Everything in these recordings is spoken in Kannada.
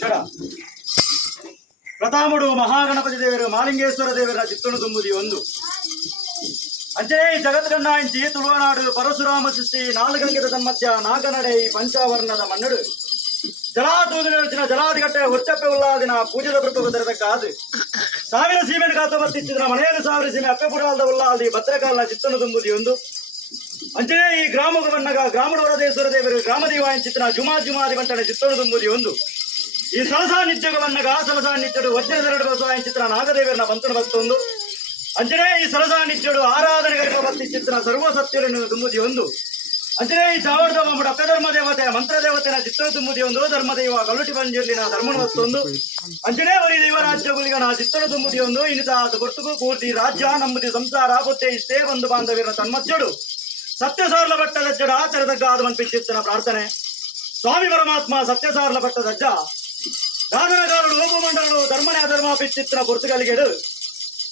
ಜಡ ಪ್ರಥಮುಡು ಮಹಾಗಣಪತಿ ದೇವರು ಮಾಲಿಂಗೇಶ್ವರ ದೇವರ ಚಿತ್ತನು ತುಂಬುದಿ ಒಂದು ಅಂಚನೆ ಜಗತ್ಗನ್ನಾಂಚಿ ತುಳುವನಾಡು ಪರಶುರಾಮ ಸೃಷ್ಟಿ ನಾಲ್ಗಂಗದ ತನ್ಮಧ್ಯ ನಾಗನಡೆ ಪಂಚಾವರ್ಣದ ಮನ್ನಡು ಜಲಾತೂದು ನಡಿಚಿನ ಜಲಾದಿಗಟ್ಟೆ ಹೊಚ್ಚಪ್ಪೆ ಉಲ್ಲಾದಿನ ಪೂಜದ ಬೃತವು ತೆರೆದಕ್ಕಾದು ಸಾವಿರ ಸೀಮೆನ ಗಾತ ಬರ್ತಿಚ್ಚಿದ್ರ ಮನೆಯಲ್ಲಿ ಸಾವಿರ ಸೀಮೆ ಅಪ್ಪೆ ಪುರಾಲ್ದ ಉಲ್ಲಾದಿ ಭದ್ರಕಾಲನ ಚಿತ್ತನು ತುಂಬುದಿ ಒಂದು ಅಂಚನೆ ಈ ಗ್ರಾಮವನ್ನಗ ಗ್ರಾಮದ ವರದೇಶ್ವರ ದೇವರು ಗ್ರಾಮದೇವಾಯಂಚಿತ್ರ ಜುಮಾದಿ ಬಂಟನೆ ಚಿತ್ತನು ತುಂಬುದಿ ಒಂದು ಈ ಸಲಸಾ ನಿತ್ಯಗವನ್ನಗ ಸಲಸಾ ನಿತ್ಯಡು ವಜ್ರದೆರಡು ಬಸವಾಯಂಚಿತ್ರ ನಾಗದೇವರನ್ನ ಬಂತನು ಭಕ್ತೊಂದು ಅಂಚನೆ ಈ ಸಲಸಾ ನಿತ್ಯಡು ಆರಾಧನೆ ಗರಿಪ ಭಕ್ತಿ ಚಿತ್ರ ಸರ್ವ ಸತ್ಯಗಳನ್ನು ತುಂಬುದಿ ಒಂದು ಅಂಚನೆ ಈ ಚಾವಡದ ಮಮ್ಮಡ ಅಪ್ಪ ಧರ್ಮ ದೇವತೆ ಮಂತ್ರ ದೇವತೆನ ಚಿತ್ರ ತುಂಬುದಿ ಒಂದು ಧರ್ಮದೇವ ಕಲ್ಲುಟಿ ಪಂಜುರ್ಲಿನ ಧರ್ಮನ ಹೊತ್ತೊಂದು ಅಂಚನೆ ವರಿ ದೈವ ರಾಜ್ಯಗುಲಿಗನ ಚಿತ್ರ ತುಂಬುದಿ ಒಂದು ಇನ್ನಿತ ಗೊತ್ತುಗೂ ಪೂರ್ತಿ ರಾಜ್ಯ ನಂಬುದಿ ಸಂಸಾರ ಗೊತ್ತೇ ಇಷ್ಟೇ ಬಂಧು ಬಾಂಧವ್ಯರ ತನ್ಮತ್ಯಡು ಸತ್ಯ ಸಾರ್ಲ ಭಟ್ಟದ ಜಡ ತೆರೆದಗ್ಗಾದ ಮನ್ಪಿಚ್ಚಿತ್ತನ ಪ್ರಾರ್ಥನೆ ಸ್ವಾಮಿ ಪರಮಾತ್ಮ ಸತ್ಯ ಸಾರ್ಲ ಭಟ್ಟದ ಅಜ್ಜ ದಾದನಗಾರರು ಭೂಮಂಡಲಗಳು ಧರ್ಮನೇ ಅಧರ್ಮ ಪಿಚ್ಚಿತ್ರ ಪುರ್ತುಗಲಿಗೆಡು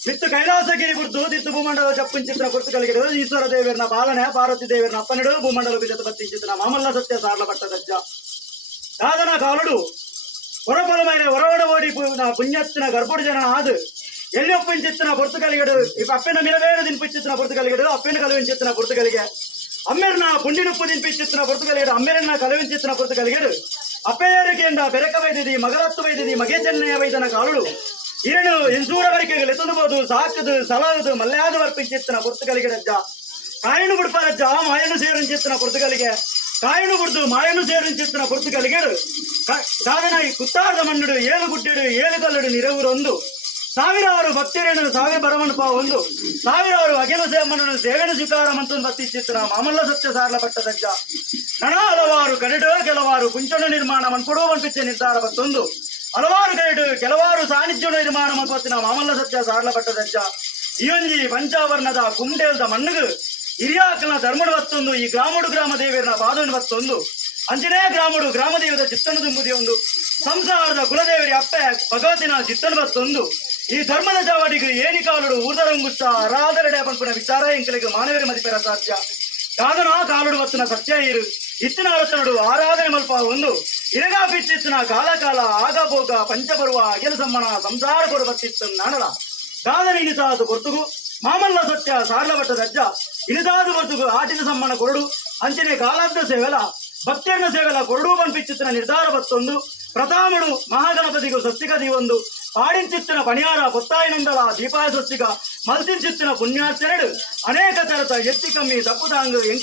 ಮಿತ್ತು ಕೈಲಾಸಗಿರಿ ಗುರ್ತು ದಿತ್ತು ಭೂಮಂಡಲ ಚಪ್ಪುನ್ ಚಿತ್ರ ಪುರ್ತುಗಲಿಗೆಡು ಈಶ್ವರ ದೇವರನ ಪಾಲನೆ ಪಾರ್ವತಿ ದೇವರನ ಅಪ್ಪನಿಡು ಭೂಮಂಡಲ ಬಿಜತ ಬತ್ತಿ ಚಿತ್ರ ಮಾಮಲ್ಲ ಸತ್ಯ ಸಾರ್ಲ ಭಟ್ಟದಜ್ಜ ದಾದನ ಕಾಲಡು ಹೊರಪಲಮೈನ ಹೊರವಡ ಓಡಿ ಪುಣ್ಯತ್ತಿನ ಗರ್ಭುಡು ಜನ ಆದು ಎಲ್ಲಿ ಒಪ್ಪಿನ ಚಿತ್ತನ ಪುರ್ತುಗಲಿಗೆಡು ಅಪ್ಪನ ಮಿರವೇರು ದಿನ್ಪಿಚ್ಚಿತ್ತಿನ ಪುರ್ತುಗಲಿಗೆಡು ಅಪ್ಪನ ಕಲುವಿನ ಚಿತ್ತನ ಪುರ್ತುಗಲಿಗೆ ಅಮ್ಮೆರನ ಪುಂಡಿನುಪ್ಪು ದಿನ್ಪಿಚ್ಚಿತ್ತಿನ ಪುರ್ತುಗಲಿಗೆಡು ಅಮ್ಮೆರನ್ನ ಕಲುವಿನ ಚಿತ್ತನ ಪುರ್ತುಗಲಿಗೆಡು ಅಪ್ಪೆಯರಿಕೆಯಿಂದ ಬೆರಕ ವೈದ್ಯದಿ ಮಗಲತ್ತು ವೈದ್ಯದಿ ಮಗೆ ಚೆನ್ನಯ ವೈದ್ಯನ ಕಾಲುಡು ಇರನು ಇನ್ಸೂರ ವರಿಕೆಗಳು ಎತ್ತಬಹುದು ಸಾಕದು ಸಲಾಗದು ಮಲ್ಯಾದು ವರ್ಪಿಂಚಿತ್ತನ ಪುರ್ತುಗಲಿಗೆಡಜ್ಜ ಕಾಯನು ಬಿಡ್ಪಾರಜ್ಜ ಮಾಯನು ಸೇರಿಂಚಿತ್ತನ ಪುರ್ತುಗಲಿಗೆ ಕಾಯನು ಬಿಡ್ದು ಮಾಯನು ಸೇರಿಂಚಿತ್ತನ ಪುರ್ತುಗಲಿಗೆಡು ಸಾಧನ ಕುತ್ತಾರದ ಮಣ್ಣುಡು ಏಳು ಗುಡ್ಡಿಡು ಏಳು ಕಲ್ಲುಡು ನಿರವುರೊಂದು ಸಾವಿರಾರು ಭಕ್ತರೇನು ಸಾವಿರ ಬರಮಣಪ ಒಂದು ಸಾವಿರಾರು ಅಖಿಲ ಸೇಮನನ್ನು ಸೇವೆನ ಸ್ವೀಕಾರ ಮಂತೊಂದು ಬತ್ತಿಚ್ಚಿತ್ರ ಮಾಮಲ್ಲ ಸತ್ಯ ಸಾರ್ಲ ಪಟ್ಟದಜ್ಜ ನಣ ಹಲವಾರು ಕರಡು ಕೆಲವಾರು ಕುಂಚಣ ನಿರ್ಮಾಣ ಮನ್ಕೊಡುವ ಮನ್ಪಿಚ್ಚೆ ನಿರ್ಧಾರ ಬತ್ತೊಂದು ಹಲವಾರು ಕರಡು ಕೆಲವಾರು ಸಾನ್ನಿಧ್ಯ ನಿರ್ಮಾಣ ಮನ್ಪತ್ತಿನ ಮಾಮಲ್ಲ ಸತ್ಯ ಸಾರ್ಲ ಪಟ್ಟದಜ್ಜ ಇಯೊಂಜಿ ಪಂಚಾವರ್ಣದ ಕುಂಡೇಲ್ದ ಮಣ್ಣುಗು ಹಿರಿಯಾಕನ ಧರ್ಮಡು ಬತ್ತೊಂದು ಈ ಗ್ರಾಮಡು ಗ್ರಾಮ ದೇವರನ ಪಾದವನ್ನು ಬತ್ತೊಂದು ಅಂಜನೇ ಗ್ರಾಮಡು ಗ್ರಾಮದೇವದ ಚಿತ್ತನು ತುಂಬುದಿ ಒಂದು ಸಂಸಾರದ ಕುಲದೇವರಿ ಅಪ್ಪೆ ಭಗವತಿನ ಚಿತ್ತನು ಬತ್ತೊಂದು ಈ ಧರ್ಮದ ಜಾವಡಿಗೆ ಏನಿ ಕಾಲುಡು ಊರ್ದರಂಗುಷ್ಟ ಆರಾಧನೆಡೆ ಪಂಪುನ ವಿಚಾರ ಎಂಕಲಿಗೆ ಮಾನವರ ಮದಿಪೆರ ಸಾಧ್ಯ ಯಾದನ ಕಾಲುಡು ಬತ್ತಿನ ಸತ್ಯ ಇರು ಇತ್ತಿನ ಅರಸನಡು ಆರಾಧನೆ ಮಲ್ಪ ಒಂದು ಇರಗಾ ಬಿಚ್ಚಿತ್ತಿನ ಕಾಲ ಕಾಲ ಆಗ ಭೋಗ ಪಂಚಬರುವ ಅಖಿಲ ಸಮ್ಮನ ಸಂಸಾರ ಕೊಡು ಬತ್ತಿತ್ತು ನಾಣಲ ದಾದನ ಇನಿತಾದು ಬರ್ತುಗು ಮಾಮಲ್ಲ ಸತ್ಯ ಸಾರ್ಲ ಬಟ್ಟದಜ್ಜ ಇನಿತಾದು ಬರ್ತುಗು ಆಟಿನ ಸಮ್ಮನ ಕೊರಡು ಅಂಚನೆ ಕಾಲಾಬ್ದ ಸೇವೆಲ ಭಕ್ತಿಯನ್ನ ಸೇವೆಲ ಕೊರಡು ಪಂಪಿಚ್ಚಿತ್ತಿನ ನಿರ್ಧಾರ ಬತ್ತೊಂದು ಪ್ರಥಮಡು ಮಹಾಗಣಪತಿಗೂ ಸ್ವಸ್ತಿಕದಿ ಒಂದು ಪಾಡಿಂಚಿತ್ತಿನ ಪಣಿಯಾರ ಪೊತ್ತಾಯಿನೊಂದಲ ದೀಪಾಯ ಸ್ವಸ್ತಿಕ ಮಲ್ಸಿಂಚಿತ್ತಿನ ಪುಣ್ಯಾರ್ಚನೆಡು ಅನೇಕ ತರತ ಎತ್ತಿ ಕಮ್ಮಿ ತಪ್ಪುದಾಂಗು